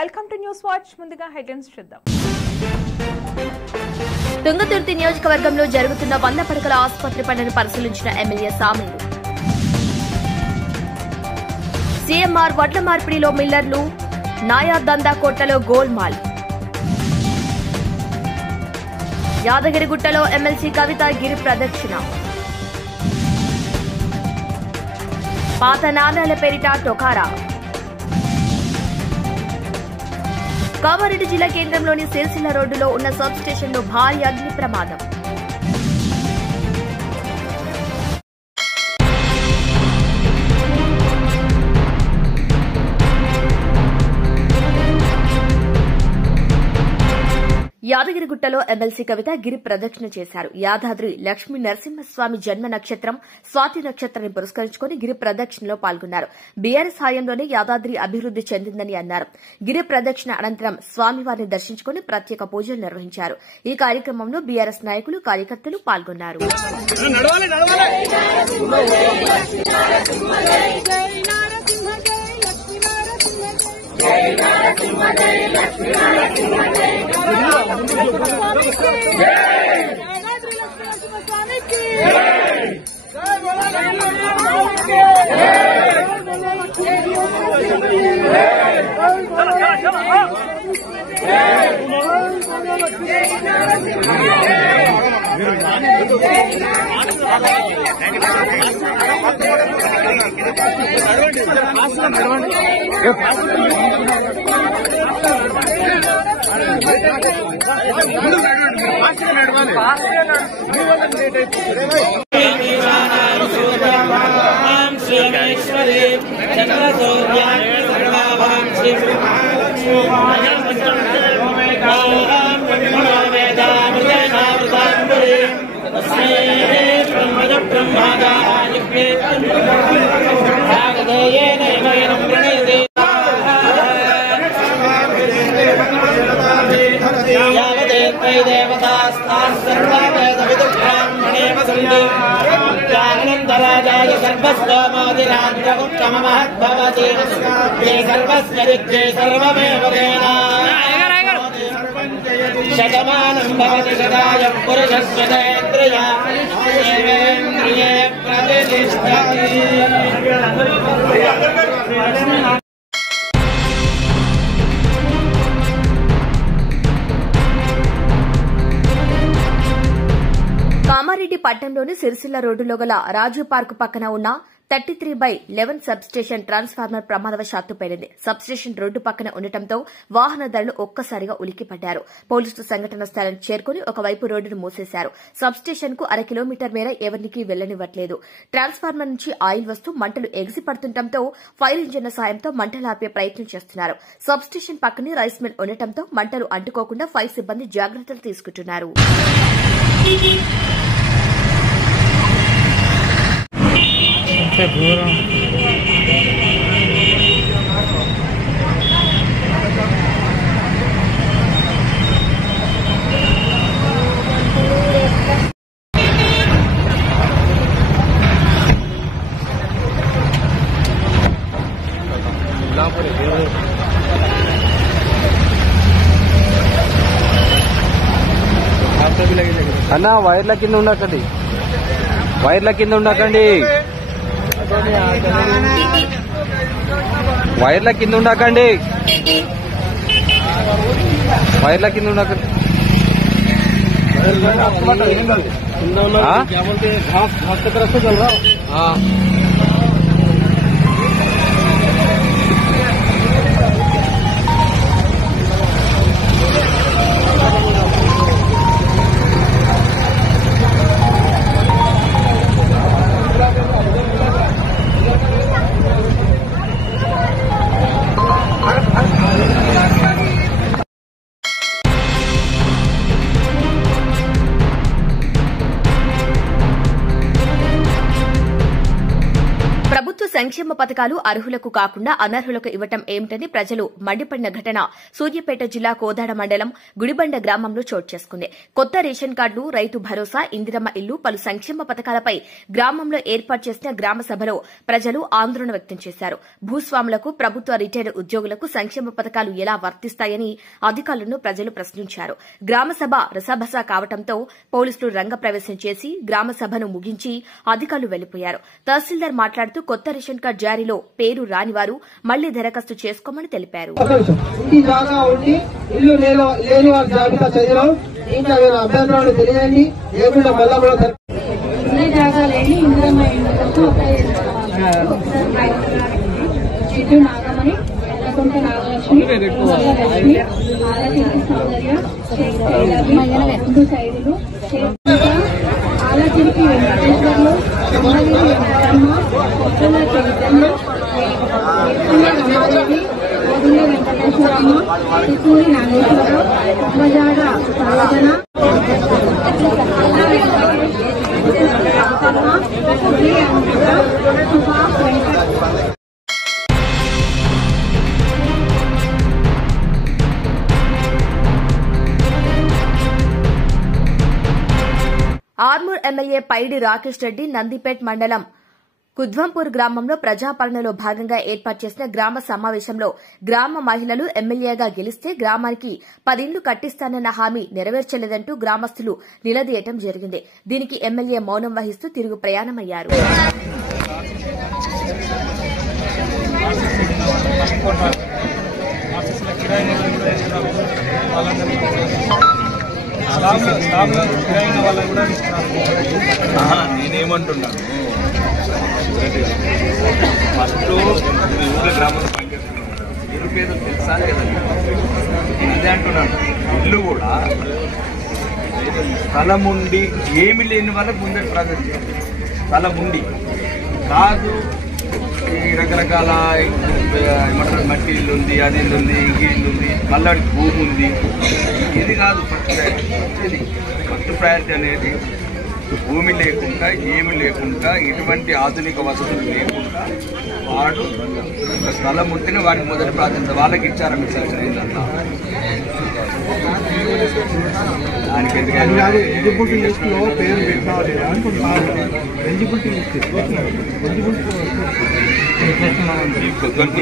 Welcome to news watch. ముందుగా headlines చూద్దాం. తుంగతుర్తి నియోజకవర్గంలో జరుగుతున్న 100 పడకల ఆసుపత్రి పనులను పరిశీలించిన ఎమ్మెల్యే సామీలు. సీఎంఆర్ వడ్ల మార్పిడిలో మిల్లర్లు, నాయా దందా కోట్లలో గోల్మాల్. యాదగిరిగుట్టలో ఎమ్మెల్సీ కవిత గిరి ప్రదక్షిణ. పాత నాణేల పేరిట టొకారా. కామారెడ్డి జిల్లా కేంద్రంలోని సిరిసిల్ల రోడ్డులో ఉన్న సబ్ స్టేషన్లో భారీ అగ్ని ప్రమాదం. యాదగిరిగుట్టలో ఎమ్మెల్సీ కవిత గిరి ప్రదక్షిణ చేశారు. యాదాద్రి లక్ష్మీ నరసింహస్వామి జన్మ నక్షత్రం స్వాతి నక్షత్రాన్ని పురస్కరించుకుని గిరి ప్రదక్షిణలో పాల్గొన్నారు. బీఆర్ఎస్ హయాంలోనే యాదాద్రి అభివృద్ది చెందిందని అన్నారు. గిరి ప్రదక్షిణ అనంతరం స్వామివారిని దర్శించుకుని ప్రత్యేక పూజలు నిర్వహించారు. ఈ కార్యక్రమంలో బీఆర్ఎస్ నాయకులు, కార్యకర్తలు పాల్గొన్నారు. ానందరాజాయ సర్వస్వమోదిరాంతముత్తమమహద్భవతి సర్వస్వరిత్యే సర్వమేవ శతమానం భవతి సదాయ పురుషస్వతేంద్రియ దేవేంద్రియే ప్రతిష్టతి. కామారెడ్డి పట్టణంలోని సిరిసిల్ల రోడ్డులో గల రాజు పార్కు పక్కన ఉన్న 33/11 సబ్ స్టేషన్ ట్రాన్స్ఫార్మర్ ప్రమాదవశాత్తు పేలింది. సబ్ స్టేషన్ రోడ్డు పక్కన ఉండటంతో వాహనదారులు ఒక్కసారిగా ఉలిక్కిపడ్డారు. పోలీసులు సంఘటన స్థలానికి చేరుకుని ఒకవైపు రోడ్డును మూసేశారు. సబ్ స్టేషన్ కు 1/2 కిలోమీటర్ మేర ఎవరికీ వెళ్లనివ్వట్లేదు. ట్రాన్స్ఫార్మర్ నుంచి ఆయిల్ వస్తూ మంటలు ఎగిసిపడుతుండటంతో ఫైర్ ఇంజిన్ల సాయంతో మంటలు ఆపే ప్రయత్నం చేస్తున్నారు. సబ్ స్టేషన్ పక్కనే రైస్ మిల్ ఉండటంతో మంటలు అంటుకోకుండా ఫైర్ సిబ్బంది జాగ్రత్తలు తీసుకుంటున్నారు. అన్నా వైర్ల కింద ఉండకండి, వైర్ల కింద ఉండకండి, వైర్ల కింద ఉండకండి, వైర్ల కింద ఉండకండి. సంక్షేమ పథకాలు అర్హులకు కాకుండా అనర్హులకు ఇవ్వటం ఏమిటని ప్రజలు మండిపడిన ఘటన సూర్యాపేట జిల్లా కోదాడ మండలం గుడిబండ గ్రామంలో చోటు చేసుకుంది. కొత్త రేషన్ కార్డులు, రైతు భరోసా, ఇందిరమ్మ ఇల్లు, పలు సంక్షేమ పథకాలపై గ్రామంలో ఏర్పాటు చేసిన గ్రామ సభలో ప్రజలు ఆందోళన వ్యక్తం చేశారు. భూస్వాములకు, ప్రభుత్వ రిటైర్డ్ ఉద్యోగులకు సంక్షేమ పథకాలు ఎలా వర్తిస్తాయని అధికారులను ప్రజలు ప్రశ్నించారు. గ్రామ సభ రసాభసా కావడంతో పోలీసులు రంగప్రవేశం చేసి గ్రామ సభను ముగించి అధికారులు వెళ్లిపోయారు. తహసీల్దార్ మాట్లాడుతూ కొత్త రేషన్ కార్డు జారీలో పేరు రాని వారు మళ్లీ దరఖాస్తు చేసుకోమని తెలిపారు. ఆలచిరికి వెంకటేశ్వర్లు, కొత్తల చైతన్య, రమాదేవి, గోదుల వెంకటేశ్వరమ్మ, చిత్తూరి నాగేశ్వరరావు, కొమ్మజాడ సాధన, సుభాష్ వెంకట. ఆర్మూర్ ఎమ్మెల్యే పైడి రాకేష్ రెడ్డి నందిపేట్ మండలం కుద్వంపూర్ గ్రామంలో ప్రజాపాలనలో భాగంగా ఏర్పాటు చేసిన గ్రామ సమావేశంలో గ్రామ మహిళలు ఎమ్మెల్యేగా గెలిస్తే గ్రామానికి 10 ఇళ్లు కట్టిస్తానన్న హామీ నెరవేర్చలేదంటూ గ్రామస్తులు నిలదీయటం జరిగింది. దీనికి ఎమ్మెల్యే మౌనం వహిస్తూ తిరుగు ప్రయాణమయ్యారు. నేనేమంటున్నాను, ఫస్ట్ మీ ఊళ్ళో గ్రామంలో పనిచేస్తున్నాను, నిరుపేదలు తెలుసా లేదండి? నేను అదే అంటున్నాను. ఇల్లు కూడా స్థలం ఉండి ఏమి లేని వాళ్ళకి ముందే ప్రాజెక్ట్ చేయాలి. స్థలం ఉండి కాదు, ఈ రకరకాల ఏమంటారు, మట్టి ఇల్లు ఉంది, అది ఇల్లు ఉంది, ఇంక ఇల్లు ఉంది, మళ్ళీ భూమి ఉంది. ఇది కాదు ఫస్ట్ ప్రయారిటీ. ఇది ఫస్ట్ ప్రయారిటీ అనేది భూమి లేకుండా, ఏమి లేకుండా, ఎటువంటి ఆధునిక వసతులు లేకుండా వాడు స్థలం ఉంటేనే వాడికి మొదటి ప్రాధాన్యత. వాళ్ళకి ఇచ్చారా మీరు సెలక్షన్ అయిందంతా? దానికి ఎందుకంటే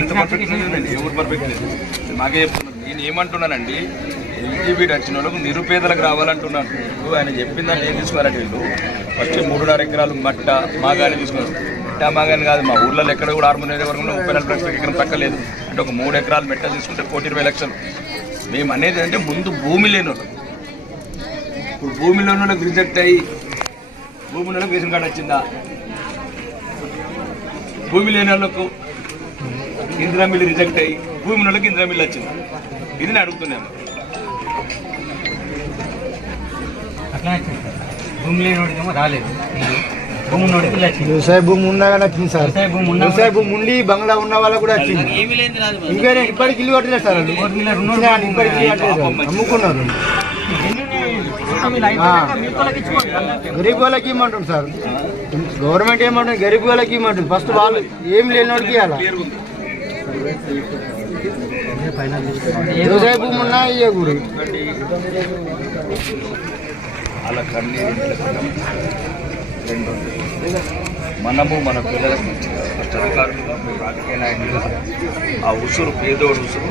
ఇంత పర్ఫెక్ట్ లేదండి, ఎవరు పర్ఫెక్ట్ లేదు. మాకే చెప్తున్నాను. నేను ఏమంటున్నానండి, ఎల్జీబీ వచ్చిన వాళ్ళకు నిరుపేదలకు రావాలంటున్నాను. ఆయన చెప్పిందంటే ఏం తీసుకోవాలంటే వీళ్ళు ఫస్ట్ 3.5 ఎకరాలు మట్ట మాగాని తీసుకున్నారు. మట్ట మాగాని కాదు, మా ఊర్లలో ఎక్కడ కూడా 6 వరకు 30-40 లక్షల ఎకరం తక్కలేదు. అంటే ఒక 3 ఎకరాలు మెట్ట తీసుకుంటే 1,20 లక్షలు. మేము అనేది అంటే ముందు భూమి లేని వాళ్ళు. ఇప్పుడు భూమి లేని వాళ్ళకి రిజెక్ట్ అయ్యి భూమి వాళ్ళకి రేషన్ కార్డు వచ్చిందా? భూమి లేని వాళ్ళకు ఇందిరా మిల్లు రిజెక్ట్ అయ్యి భూమి వాళ్ళకి ఇందిరా మిల్లు వచ్చిందా? ఇది నేను అడుగుతున్నాను. అట్లా భూమి లేని వాడికేమో రాలేదు, భూమి ఉన్నోడికి వచ్చింది. వ్యవసాయ భూమి ఉన్నా కానీ వచ్చింది సార్. వ్యవసాయ భూమి ఉండి బంగ్లా ఉన్న వాళ్ళకు కూడా వచ్చింది. ఇంకా ఇప్పటికి ఇల్లు కట్టలేదు సార్. అమ్ముకున్నారు. గరీబ్ వాళ్ళకి ఇమ్మంటుంది సార్. గవర్నమెంట్ ఏమంటుంది, గరీబ్ వాళ్ళకి ఇమ్మంటుంది. ఫస్ట్ వాళ్ళు ఏం లేని వాడికి ఇవ్వాలి. వ్యవసాయ భూమి ఉన్నా ఇవ్వకూడదు. అలా మనము మన పిల్లలకి అధికారులుగా రాజకీయ నాయకులుగా ఆ ఉసురు, పేదోడు ఉసురు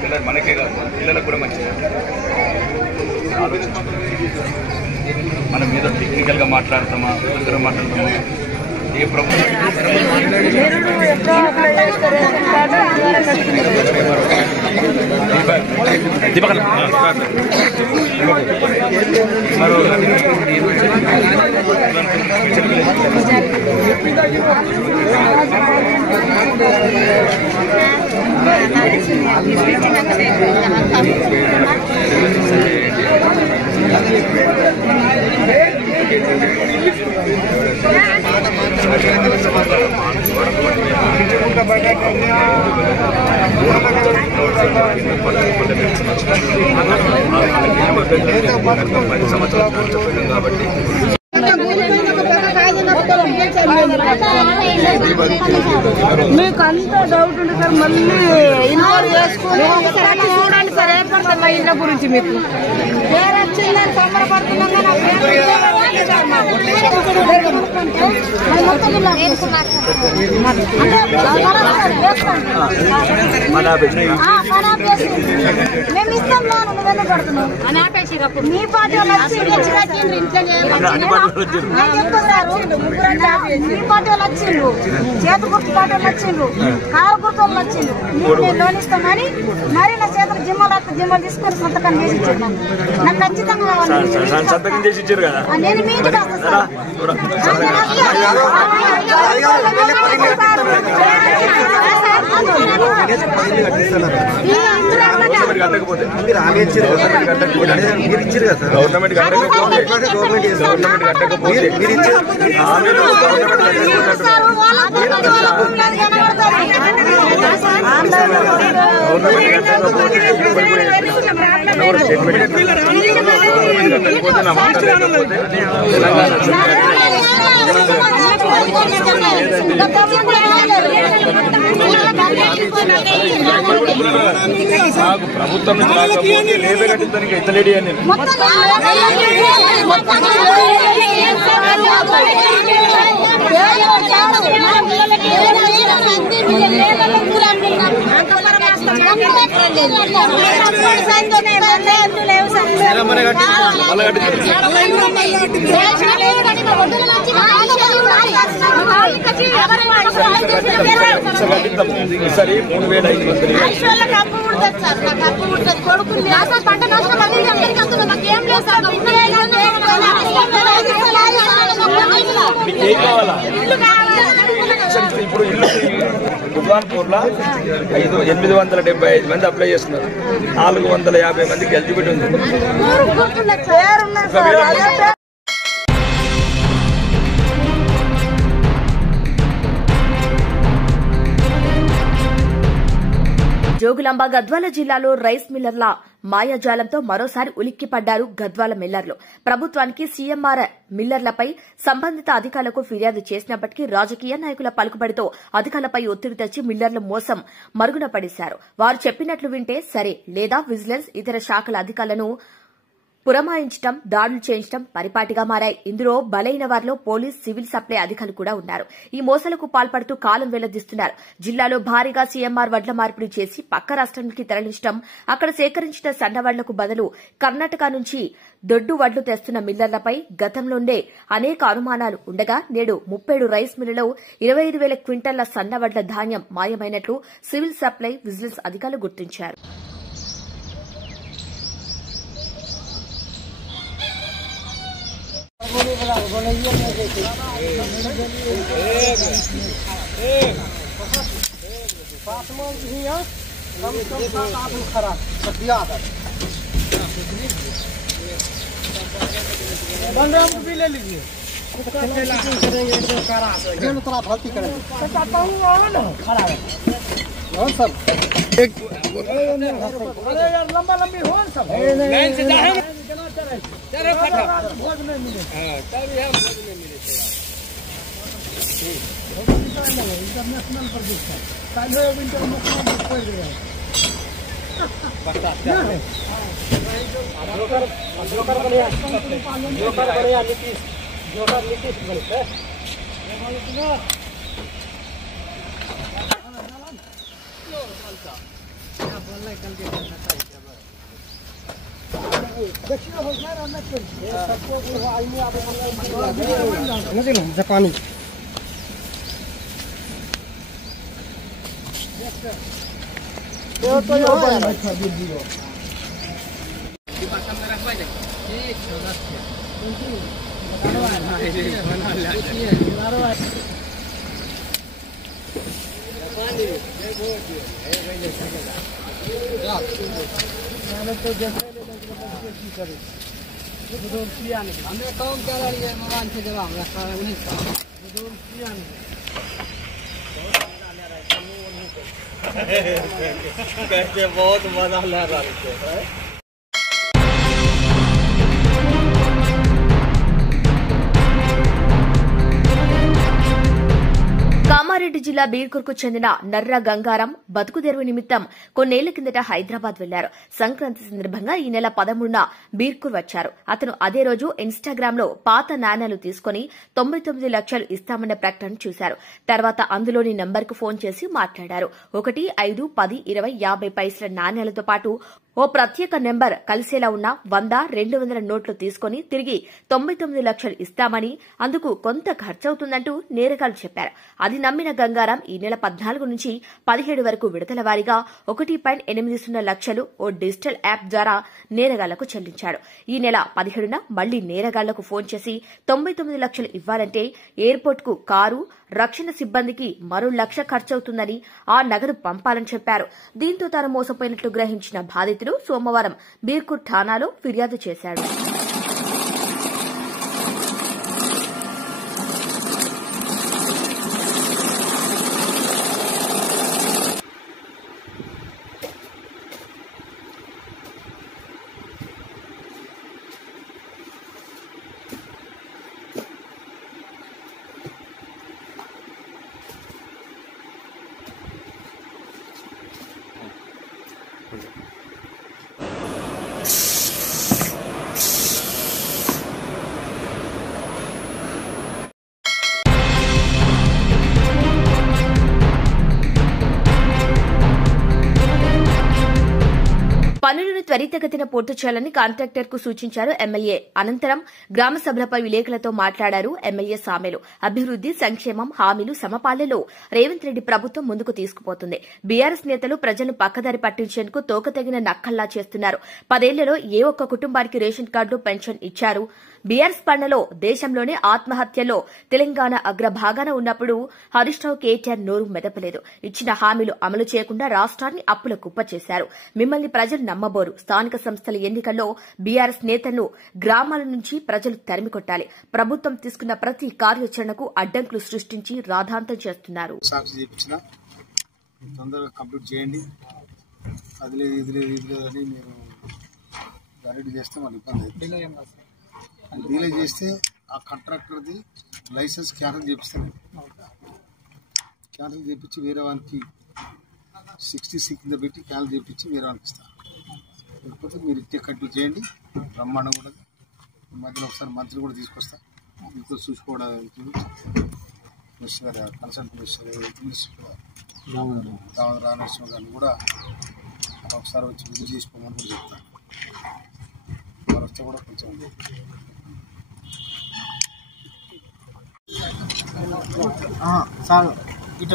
పిల్లలు మనకే కాదు పిల్లలకు కూడా మంచిది. ఆలోచించుకోవాలి. మనం మీద టెక్నికల్గా మాట్లాడతామా, దగ్గర మాట్లాడతామా, ఏ ప్రభుత్వం కాబట్టి మీకు అంత డౌట్ ఉంది సార్, మళ్ళీ ఇన్వాల్వ్ చేసుకుని ఒకసారి చూడండి సార్. ఏర్పడుతుంది మా ఇళ్ళ గురించి మీకు పేరు వచ్చిందని సంబరపడుతున్నాం. మేము ఇస్తాం లోను, నువ్వు ఎందుకు పడుతున్నావు? మీ పార్టీ వాళ్ళు వచ్చి మీ పార్టీ వాళ్ళు వచ్చిండ్రు, చేతు గుర్తు పార్టీ వాళ్ళు వచ్చిండ్రు, కాలు గుర్తు వాళ్ళు వచ్చిండ్రు. నేను లోన్ ఇస్తామని మరి నా చేతులు జిమ్మలు తీసుకొని సంతకం చేసి ఇచ్చాను. నాకు ఖచ్చితంగా కావాలి. సంతకం చేసి ఇచ్చారు కదా. నేను మీ ఇంటికి వస్తాను సార్. ప్రభుత్వం లేబే కట్టిందానికి ఎత్తలేడి అని ఈసారి 3500 పంట నష్టం ఏం కావాలా? ఇప్పుడు ఇల్లు భుగాన్పూర్ లో 875 మంది అప్లై చేస్తున్నారు. 450 మందికి ఎలిజిబిలిటీ ఉంది. జోగులాంబ గద్వాల జిల్లాలో రైస్ మిల్లర్ల మాయాజాలంతో మరోసారి ఉలిక్కిపడ్డారు గద్వాల మిల్లర్లు. ప్రభుత్వానికి సీఎంఆర్ మిల్లర్లపై సంబంధిత అధికారులకు ఫిర్యాదు చేసినప్పటికీ రాజకీయ నాయకుల పలుకుబడితో అధికారులపై ఒత్తిడి తెచ్చి మిల్లర్ల మోసం మరుగున పడేశారు. వారు చెప్పినట్లు వింటే సరే, లేదా విజిలెన్స్ ఇతర శాఖల అధికారులను పురమాయించడం, దాడులు చేయించడం పరిపాటిగా మారాయి. ఇందులో బలైన వారిలో పోలీస్, సివిల్ సప్లై అధికారులు కూడా ఉన్నారు. ఈ మోసాలకు పాల్పడుతూ కాలం వెల్లదీస్తున్నారు. జిల్లాలో భారీగా సీఎంఆర్ వడ్ల మార్పిడి చేసి పక్క రాష్ట్రానికి తరలించడం, అక్కడ సేకరించిన సన్నవడ్లకు బదులు కర్ణాటక నుంచి దొడ్డు వడ్లు తెస్తున్న మిల్లర్లపై గతంలోనే అనేక అనుమానాలు ఉండగా నేడు 37 రైస్ మిల్లులో 25,000 క్వింటాళ్ల సన్నవడ్ల ధాన్యం మాయమైనట్లు సివిల్ సప్లై, విజిలెన్స్ అధికారులు గుర్తించారు. भी ले लीजिए थोड़ा भर्ती करेंगे सब अरे यार लंबा लंबी हो सब लाइन से जाए चलो फटा भोज में मिले हां तब यह भोज में मिले इंटरनेशनल प्रतिष्ठा कालो इंटरनेशनल कोई गया पता जोकर बढ़िया नीतीश बढ़िया जापानी हमें काम क्या रही मोबाइल से जब हम रखा नहीं कैसे बहुत मजा ले रहा है। కామారెడ్డి జిల్లా బీర్కూర్కు చెందిన నర్ర గంగారాం బతుకుదెరువు నిమిత్తం కొన్నేళ్ల కిందట హైదరాబాద్ వెళ్లారు. సంక్రాంతి సందర్భంగా ఈ నెల 13న బీర్కూర్ వచ్చారు. అతను అదే రోజు ఇన్స్టాగ్రామ్ లో పాత నాణ్యాలు తీసుకుని 99 లక్షలు ఇస్తామన్న ప్రకటన చూశారు. తర్వాత అందులోని నంబర్కు ఫోన్ చేసి మాట్లాడారు. 1, 5, 10, 20, 50 పైసల నాణ్యాలతో పాటు ఓ ప్రత్యేక నెంబర్ కలిసేలా ఉన్న 100, 200 నోట్లు తీసుకుని తిరిగి 99 లక్షలు ఇస్తామని, అందుకు కొంత ఖర్చవుతుందంటూ నేరగాళ్లు చెప్పారు. అది నమ్మిన గంగారాం ఈ నెల 14 నుంచి 17 వరకు విడతల వారీగా 1.80 లక్షలు ఓ డిజిటల్ యాప్ ద్వారా నేరగాళ్లకు చెల్లించాడు. ఈ నెల 17న మళ్లీ నేరగాళ్లకు ఫోన్ చేసి 99 లక్షలు ఇవ్వాలంటే ఎయిర్పోర్ట్ కు కారు, రక్షణ సిబ్బందికి మరో 1 లక్ష ఖర్చవుతుందని, ఆ నగదు పంపాలని చెప్పారు. దీంతో తాను మోసపోయినట్లు గ్రహించిన బాధితుడు సోమవారం బీర్కూర్ ఠాణాలో ఫిర్యాదు చేశాడు. పనులను త్వరితగతిన పూర్తి చేయాలని కాంట్రాక్టర్ కు సూచించారు ఎమ్మెల్యే. అనంతరం గ్రామ సభలపై విలేకరులతో మాట్లాడారు ఎమ్మెల్యే సామెలు. అభివృద్ది, సంక్షేమం హామీలు సమపాళ్లలో రేవంత్ రెడ్డి ప్రభుత్వం ముందుకు తీసుకుపోతుంది. బీఆర్ఎస్ నేతలు ప్రజలను పక్కదారి పట్టించేందుకు తోకతగిన నక్కల్లా చేస్తున్నారు. 10 ఏళ్లలో ఏ ఒక్క కుటుంబానికి రేషన్ కార్డు, పెన్షన్ ఇచ్చారు? బీఆర్ఎస్ పాలనలో దేశంలోనే ఆత్మహత్యలో తెలంగాణ అగ్రభాగాన ఉన్నప్పుడు హరీష్ రావు, కేటీఆర్ నోరు మెదపలేదు. ఇచ్చిన హామీలు అమలు చేయకుండా రాష్ట్రాన్ని అప్పుల కుప్ప చేశారు. మిమ్మల్ని ప్రజలు నమ్మబోరు. స్థానిక సంస్థల ఎన్నికల్లో బీఆర్ఎస్ నేతలను గ్రామాల నుంచి ప్రజలు తరిమికొట్టాలి. ప్రభుత్వం తీసుకున్న ప్రతి కార్యాచరణకు అడ్డంకులు సృష్టించి రాద్ధాంతం చేస్తున్నారు. తొందరగా కంప్లీట్ చేయండి, అది లేదు ఇది లేదు ఇది లేదు అని మీరు గరెడ్ చేస్తే మళ్ళీ ఇబ్బంది అవుతుంది. డీలే చేస్తే ఆ కాంట్రాక్టర్ది లైసెన్స్ క్యాన్సిల్ చేపిస్తాను. క్యాన్సిల్ చేయించి వేరే వానికి 60 కింద పెట్టి క్యాన్సిల్ చేయించి వేరే వానికి ఇస్తాను. లేకపోతే మీరు ఇట్టే కంటిన్యూ చేయండి. బ్రహ్మాండం కూడా మధ్యలో ఒకసారి మంత్రి కూడా తీసుకొస్తా, ఇంకో చూసుకోవడానికి మినిస్టర్ కన్సల్ట్ మినిస్టర్ రామేశ్వర గారిని కూడా ఒకసారి వచ్చి విజిట్ చేసుకోమని కూడా చెప్తాను. వారు వస్తే కూడా కొంచెం సార్ గిట్ట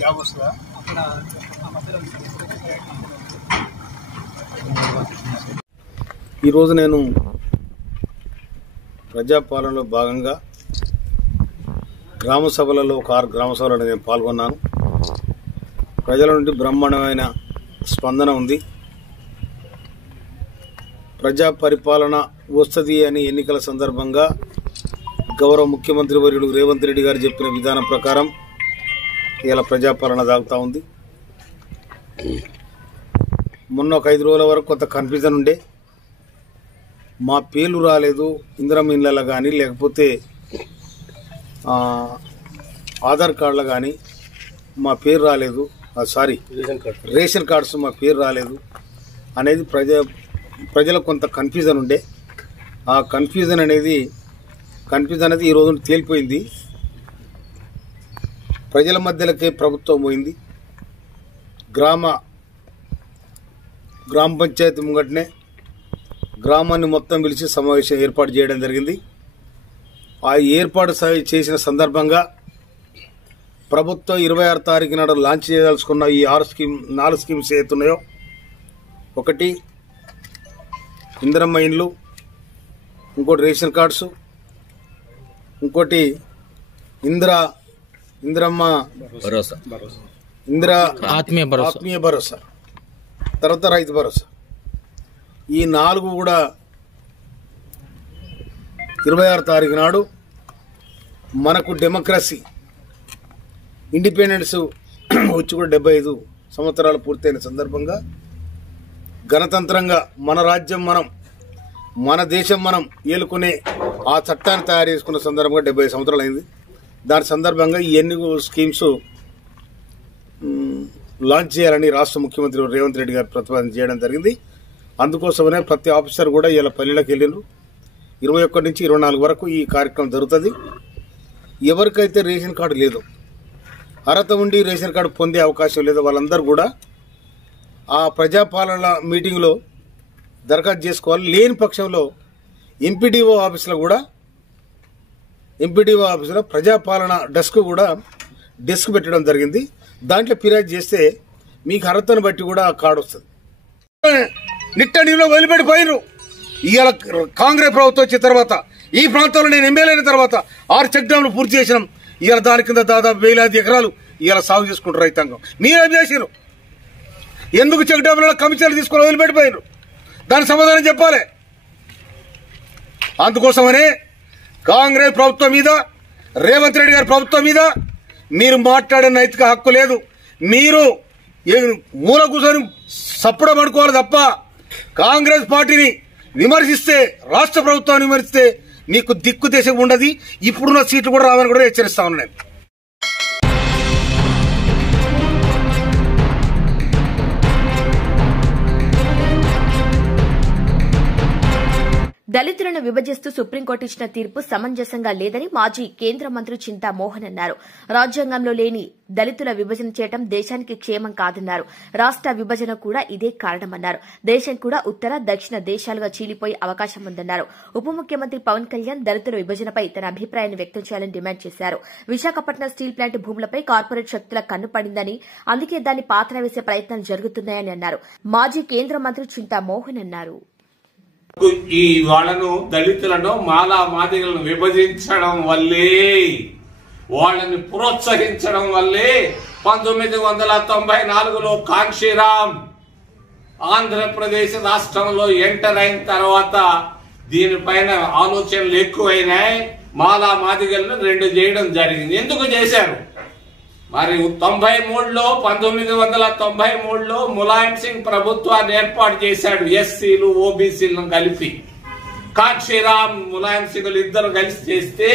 జాబ్ వస్తుందా అక్కడ? ఈరోజు నేను ప్రజాపాలనలో భాగంగా గ్రామ సభలలో ఒక 6 గ్రామ సభలలో నేను పాల్గొన్నాను. ప్రజల నుండి బ్రహ్మాండమైన స్పందన ఉంది. ప్రజా పరిపాలన వస్తుంది అని ఎన్నికల సందర్భంగా గౌరవ ముఖ్యమంత్రి వర్యుడు రేవంత్ రెడ్డి గారు చెప్పిన విధానం ప్రకారం ఇలా ప్రజాపాలన సాగుతూ ఉంది. మొన్న ఒక 5 రోజుల వరకు కొంత కన్ఫ్యూజన్ ఉండే. మా పేర్లు రాలేదు ఇందిరమ్మ ఇళ్ళలో కానీ, లేకపోతే ఆధార్ కార్డులో కానీ మా పేరు రాలేదు, రేషన్ కార్డ్స్ మా పేరు రాలేదు అనేది ప్రజలకు కొంత కన్ఫ్యూజన్ ఉండే. ఆ కన్ఫ్యూజన్ అనేది ఈరోజు తేలిపోయింది. ప్రజల మధ్యలోకే ప్రభుత్వం పోయింది. గ్రామ పంచాయతీ ముంగటనే గ్రామాన్ని మొత్తం పిలిచి సమావేశం ఏర్పాటు చేయడం జరిగింది. ఆ ఏర్పాటు చేసిన సందర్భంగా ప్రభుత్వం 26 తారీఖు నాడు లాంచ్ చేయదలుచుకున్న ఈ 4 స్కీమ్స్ ఏతున్నాయో, ఒకటి ఇందిరమ్మ ఇండ్లు, ఇంకోటి రేషన్ కార్డ్స్, ఇంకోటి ఇందిరమ్మ భరోసా, ఆత్మీయ భరోసా, తర్వాత రైతు భరోసా. ఈ 4 కూడా 26 తారీఖు నాడు మనకు డెమోక్రసీ ఇండిపెండెన్స్ వచ్చి కూడా 75 సంవత్సరాలు పూర్తయిన సందర్భంగా గణతంత్రంగా మన రాజ్యం మనం, మన దేశం మనం ఏలుకునే ఆ చట్టాన్ని తయారు చేసుకున్న సందర్భంగా 75 సంవత్సరాలు అయింది. దాని సందర్భంగా ఈ ఎన్ని స్కీమ్స్ లాంచ్ చేయాలని రాష్ట్ర ముఖ్యమంత్రి రేవంత్ రెడ్డి గారు ప్రతిపాదన చేయడం జరిగింది. అందుకోసమనే ప్రతి ఆఫీసర్ కూడా ఇలా పల్లెలకు వెళ్ళిండ్రు. 21 నుంచి 24 వరకు ఈ కార్యక్రమం జరుగుతుంది. ఎవరికైతే రేషన్ కార్డు లేదో, అర్హత ఉండి రేషన్ కార్డు పొందే అవకాశం లేదో వాళ్ళందరూ కూడా ఆ ప్రజాపాలన మీటింగ్లో దరఖాస్తు చేసుకోవాలి. లేని పక్షంలో ఎంపీడీఓ ఆఫీసులో ప్రజాపాలన డెస్క్ పెట్టడం జరిగింది. దాంట్లో ఫిర్యాదు చేస్తే మీకు అర్హతను బట్టి కూడా కార్డు వస్తుంది. నిట్టడిలో వదిలిపెట్టిపోయినరు. ఇవాళ కాంగ్రెస్ ప్రభుత్వం వచ్చిన తర్వాత ఈ ప్రాంతంలో నేను ఎమ్మెల్యే అయిన తర్వాత 6 చెక్ డ్యామ్లు పూర్తి చేసినాం. ఇవాళ దాని కింద దాదాపు 1000 ఎకరాలు ఇవాళ సాగు చేసుకుంటారు రైతాంగం. మీరేం చేసినారు? ఎందుకు చెక్ డ్యామ్లలో కమిషన్లు తీసుకొని వదిలిపెట్టిపోయినారు? దానికి సమాధానం చెప్పాలి. అందుకోసమనే కాంగ్రెస్ ప్రభుత్వం మీద, రేవంత్ రెడ్డి గారి ప్రభుత్వం మీద మీరు మాట్లాడే నైతిక హక్కు లేదు. మీరు మూల కూర్చొని సప్పుడు పడుకోవాలి తప్ప కాంగ్రెస్ పార్టీని విమర్శిస్తే, రాష్ట్ర ప్రభుత్వాన్ని విమర్శిస్తే మీకు దిక్కు దేశం ఉండదు. ఇప్పుడున్న సీట్లు కూడా రావని కూడా హెచ్చరిస్తా ఉన్నాను. దళితులను విభజిస్తూ సుప్రీంకోర్టు ఇచ్చిన తీర్పు సమంజసంగా లేదని మాజీ కేంద్ర మంత్రి చింతా మోహన్ అన్నారు. రాజ్యాంగంలో లేని దళితుల విభజన చేయడం దేశానికి క్షేమం కాదన్నారు. రాష్ట విభజన కూడా ఇదే కారణమన్నారు. దేశం కూడా ఉత్తర, దక్షిణ దేశాలుగా చీలిపోయే అవకాశం ఉందన్నారు. ఉప ముఖ్యమంత్రి పవన్ కళ్యాణ్ దళితుల విభజనపై తన అభిప్రాయాన్ని వ్యక్తం చేయాలని డిమాండ్ చేశారు. విశాఖపట్నం స్టీల్ ప్లాంట్ భూములపై కార్పొరేట్ శక్తుల కన్ను పడిందని, అందుకే దాన్ని పాత్ర వేసే ప్రయత్నాలు జరుగుతున్నాయని అన్నారు. మాజీ కేంద్ర మంత్రి చింతా మోహన్ అన్నారు. ఈ వాళ్ళను దళితులను మాలా మాదిగలను విభజించడం వల్లే, వాళ్ళని ప్రోత్సహించడం వల్లే 1994లో కాంశీరామ్ ఆంధ్రప్రదేశ్ రాష్ట్రంలో ఎంటర్ అయిన తర్వాత దీనిపైన ఆలోచనలు ఎక్కువైనాయి. మాలా మాదిగలను 2 చేయడం జరిగింది. ఎందుకు చేశారు? మరి 1993లో ములాయం సింగ్ ప్రభుత్వాన్ని ఏర్పాటు చేశాడు. ఎస్సీలు, ఓబీసీలను కలిపి. కాంశీరామ్, ములాయం సింగ్ ఇద్దరు కలిసి చేస్తే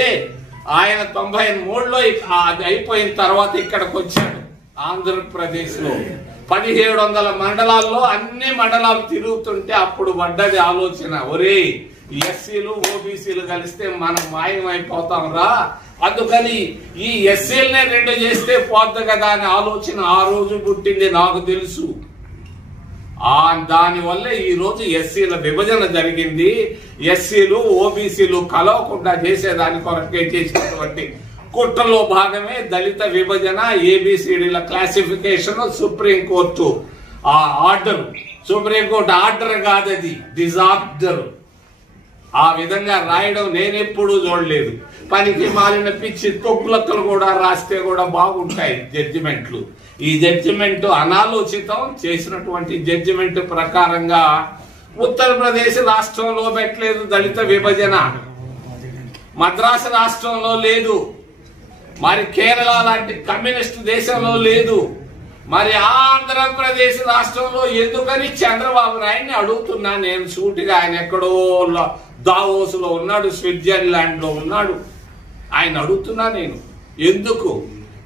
ఆయన 93లో అయిపోయిన తర్వాత ఇక్కడికి వచ్చాడు. ఆంధ్రప్రదేశ్ లో 1700 మండలాల్లో అన్ని మండలాలు తిరుగుతుంటే అప్పుడు పడ్డది ఆలోచన, ఒరే ఎస్సీలు ఓబీసీలు కలిస్తే మనం మాయమైపోతాం రా, అందుకని ఈ ఎస్సీలనే 2 చేస్తే పోద్ది కదా అనే ఆలోచన ఆ రోజు పుట్టింది. నాకు తెలుసు. దానివల్ల ఈ రోజు ఎస్సీల విభజన జరిగింది. ఎస్సీలు ఓబీసీలు కలవకుండా చేసేదాని కొరకే చేసినటువంటి కుట్రలో భాగమే దళిత విభజన, ఏబిసిడీల క్లాసిఫికేషన్. సుప్రీంకోర్టు ఆ ఆర్డర్, సుప్రీంకోర్టు ఆర్డర్ కాదది, డిజార్డర్. ఆ విధంగా రాయడం నేనెప్పుడూ చూడలేదు. పనికి మాలిన పిచ్చి తొక్కులక్కలు కూడా రాస్తే కూడా బాగుంటాయి జడ్జిమెంట్లు. ఈ జడ్జిమెంట్ అనాలోచితం. చేసినటువంటి జడ్జిమెంట్ ప్రకారంగా ఉత్తరప్రదేశ్ రాష్ట్రంలో పెట్టలేదు దళిత విభజన, మద్రాసు రాష్ట్రంలో లేదు, మరి కేరళ లాంటి కమ్యూనిస్ట్ దేశంలో లేదు, మరి ఆంధ్రప్రదేశ్ రాష్ట్రంలో ఎందుకని చంద్రబాబు నాయుడిని అడుగుతున్నా నేను సూటిగా. ఆయన ఎక్కడో దావోస్ లో ఉన్నాడు, స్విట్జర్లాండ్ లో ఉన్నాడు. ఆయన అడుగుతున్నా నేను, ఎందుకు?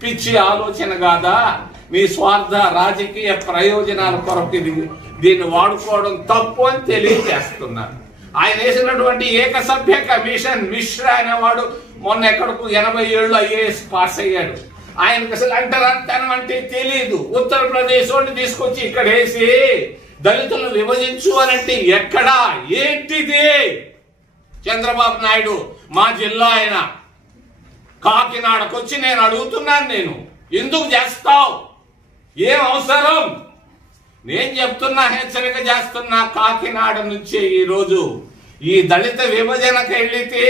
పిచ్చి ఆలోచన కాదా? మీ స్వార్థ రాజకీయ ప్రయోజనాల కొరకు దీన్ని వాడుకోవడం తప్పు అని తెలియజేస్తున్నారు. ఆయన వేసినటువంటి ఏకసభ్య కమిషన్, మిశ్రా అనేవాడు మొన్న ఎక్కడకు 87 ఐఏఎస్ పాస్ అయ్యాడు. ఆయనకు అసలు అంటరాంతనం అంటే తెలియదు. ఉత్తరప్రదేశ్ వాడిని తీసుకొచ్చి ఇక్కడ వేసి దళితులను విభజించు అనంటే ఎక్కడా? ఏంటిది? చంద్రబాబు నాయుడు మా జిల్లా ఆయన కాకినాడకు వచ్చి నేను అడుగుతున్నాను, నేను ఎందుకు చేస్తావు? ఏం అవసరం? నేను చెప్తున్నా, హెచ్చరిక చేస్తున్నా, కాకినాడ నుంచే ఈరోజు ఈ దళిత విభజనకు వెళ్లితే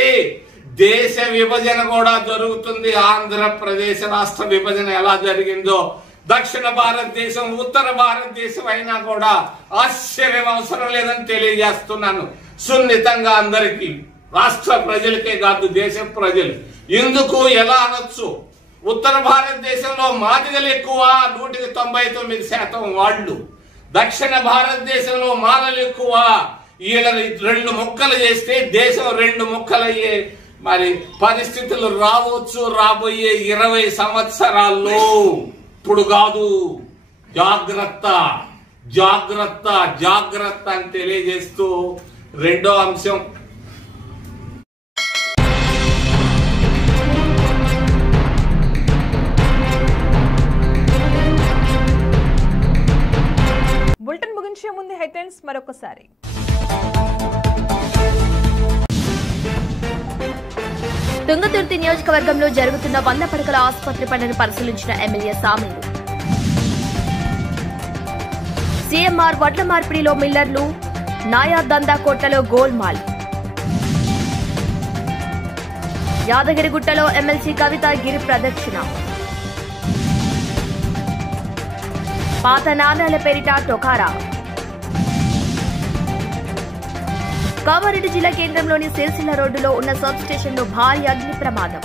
దేశ విభజన కూడా జరుగుతుంది. ఆంధ్రప్రదేశ్ రాష్ట్ర విభజన ఎలా జరిగిందో దక్షిణ భారతదేశం, ఉత్తర భారతదేశం అయినా కూడా ఆశ్చర్యం అవసరం లేదని తెలియజేస్తున్నాను సున్నితంగా అందరికీ, రాష్ట్ర ప్రజలకే కాదు దేశ ప్రజలు. ఎందుకు ఎలా అనొచ్చు? ఉత్తర భారతదేశంలో మాదిగలు ఎక్కువ, 199% వాళ్ళు. దక్షిణ భారతదేశంలో మాలలు ఎక్కువ. వీళ్ళని 2 ముక్కలు చేస్తే దేశం 2 ముక్కలయ్యే మరి పరిస్థితులు రావచ్చు రాబోయే 20 సంవత్సరాల్లో. ఇప్పుడు కాదు. జాగ్రత్త జాగ్రత్త జాగ్రత్త అని తెలియజేస్తూ రెండో అంశం, బులెటిన్ ముగించే ముందు హెడ్లైన్స్ మరొకసారి. తుంగతుర్తి నియోజకవర్గంలో జరుగుతున్న 100 పడకల ఆసుపత్రి పనులను పరిశీలించిన ఎమ్మెల్యే సామీలు. సీఎంఆర్ వడ్ల మార్పిడిలో మిల్లర్లు, నాయా దందా కోట్లలో గోల్మాల్. యాదగిరిగుట్టలో ఎమ్మెల్సీ కవిత గిరి ప్రదక్షిణ. పాత నాణాల పేరిట టొకారా. కామారెడ్డి జిల్లా కేంద్రంలోని సిరిసిల్ల రోడ్డులో ఉన్న సబ్ స్టేషన్లో భారీ అగ్ని ప్రమాదం.